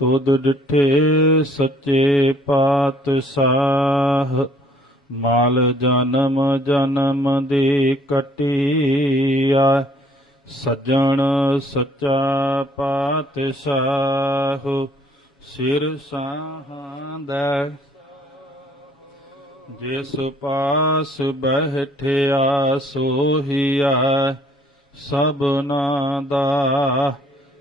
ਤੁਧ ਡਿਠੇ ਸੱਚੇ ਪਾਤਸ਼ਾਹ, ਮਾਲ ਜਨਮ ਜਨਮ ਦੀ ਕਟਿਆ। ਸੱਜਣ ਸੱਚਾ ਪਾਤਸ਼ਾਹ, ਸਿਰ ਸਾਹਾਂਦਾ। ਜਿਸ ਪਾਸ ਬਹਿਠਿਆ ਸੋਹੀਆ ਸਭਨਾ ਦਾ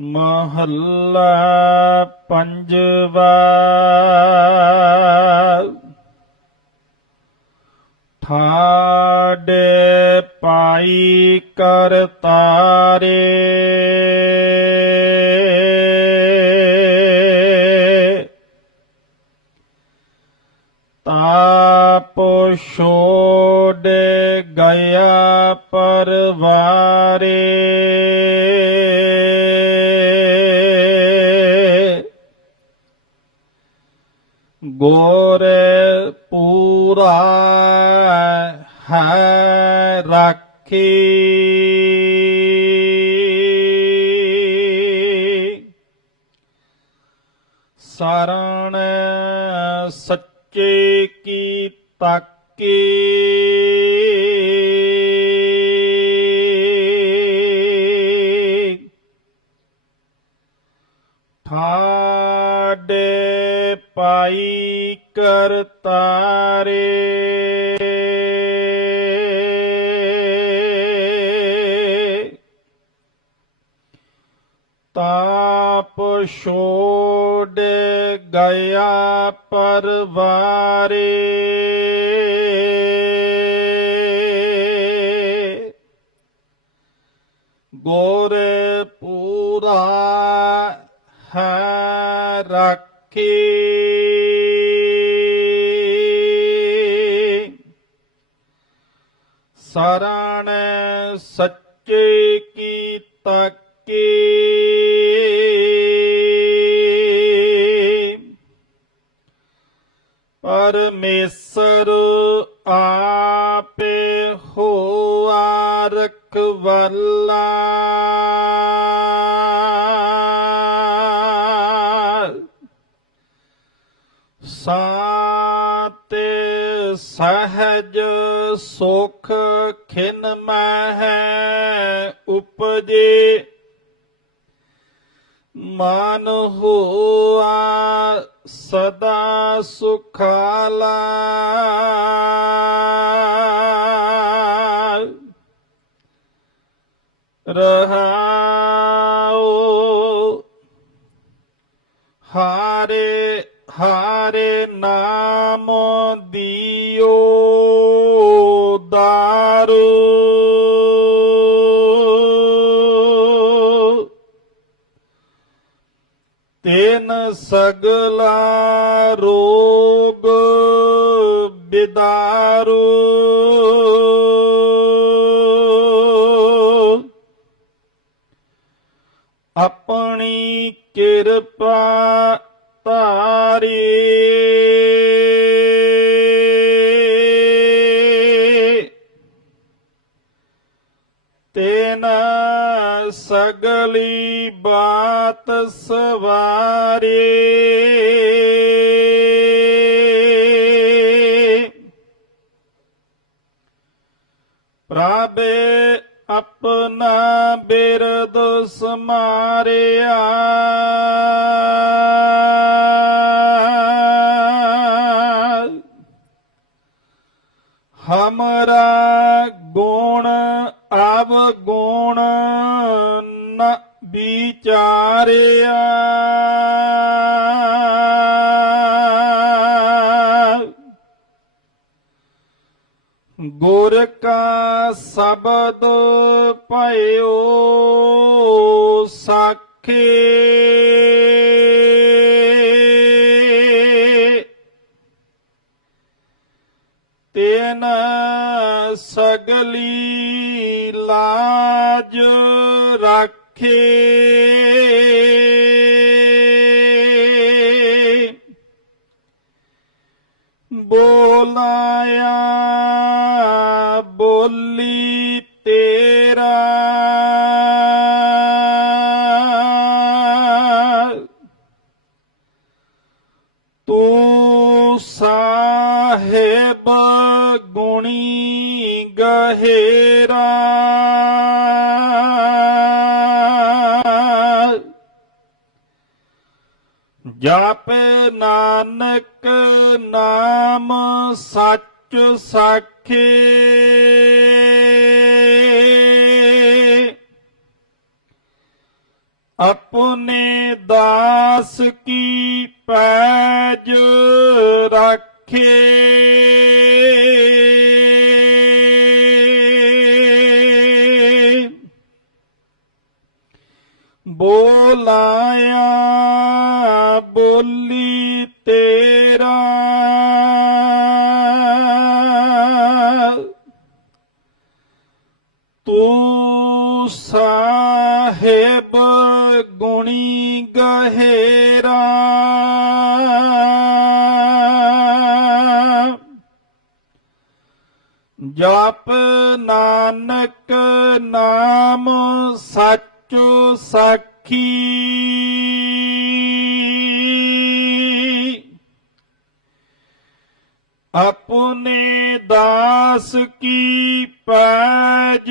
ਮਹੱਲਾ ਪੰਜਵਾ। ਠਾਡੇ ਪਾਈ ਕਰ ਤਾਰੇ। ਤਾਪ ਗੋਰ ਪੂਰਾ ਹੈ ਰਾਖੀ। ਸਰਣ ਸੱਚੇ ਕੀ ਤਾਕੀ ਠਾਡੇ ਪਾਈ ਕਰਤਾਰੇ ਤਾਪ ਛੋੜ ਗਿਆ ਪਰਵਾਰੇ। ਗੋਰੇ ਸਰਣ ਸੱਚੇ ਕੀ? ਤਾਕੀ ਪਰਮੇਸ਼ਰ ਆਪੇ ਹੋਆ ਰਖਵਾਲਾ। ਸਾਤੇ ਸਹਜ ਸੁਖ ਖਿਨ ਮਹਿ ਉਪਜੇ ਮਨ ਹੋਆ ਸਦਾ ਸੁਖਾਲਾ ਰਹਾਉ ਹਾਰੇ ਹਾਰੇ ਨਾਮ ਦਿਓ ਤੈਨ ਸਗਲਾ ਰੋਗ ਬਿਦਾਰੂ। ਆਪਣੀ ਕਿਰਪਾ ਤਾਰੀ ਸਗਲੀ ਬਾਤ ਸਵਾਰੀ। ਪ੍ਰਭੇ ਆਪਣਾ ਬਿਰਦ ਸਮਾਰਿਆ। ਵਿਚਾਰਿਆ ਗੁਰ ਕਾ ਸ਼ਬਦ ਭਇਓ ਸਾਖੇ। ਤੇਨ ਸਗਲੀ ਲਾਜ ਰਾਖੇ। ਬੋਲਾਇਆ ਬੋਲੀ ਤੇਰਾ। ਤੂੰ ਸਾਹਿਬ ਗੁਣੀ ਗਹਿਰਾ। ਜਪ ਨਾਨਕ ਨਾਮ ਸੱਚ ਸਾਖੇ। ਆਪਣੇ ਦਾਸ ਕੀ ਪੈਜ ਰੱਖੇ। ਬੋਲਾ ਤੂੰ ਸਾਹਿਬ ਗੁਣੀ ਗਹਿਰਾ। ਜਪ ਨਾਨਕ ਨਾਮ ਸੱਚ ਸਾਖੀ। ਆਪਣੇ ਦਾਸ ਕੀ ਪੈਜ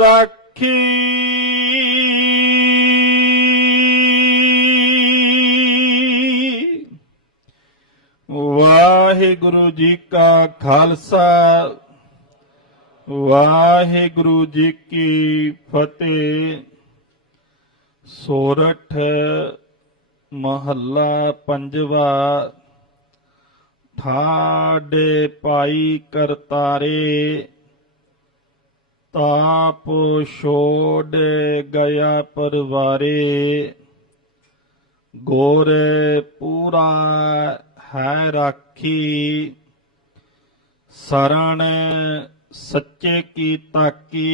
ਰਾਖੀ? ਵਾਹਿਗੁਰੂ ਜੀ ਕਾ ਖਾਲਸਾ, ਵਾਹਿਗੁਰੂ ਜੀ ਕੀ ਫਤਿਹ। ਸੋਰਠ ਮਹੱਲਾ ਪੰਜਵਾ ਠਾਡੇ ਪਾਈ ਕਰਤਾਰੇ, ਤਾਪ ਛੋੜ ਗਿਆ ਪਰਵਾਰੇ। ਗੋਰੇ ਪੂਰਾ ਹੈ ਰਾਖੀ, ਸਰਣ ਸੱਚੇ ਕੀ ਤਾਕੀ।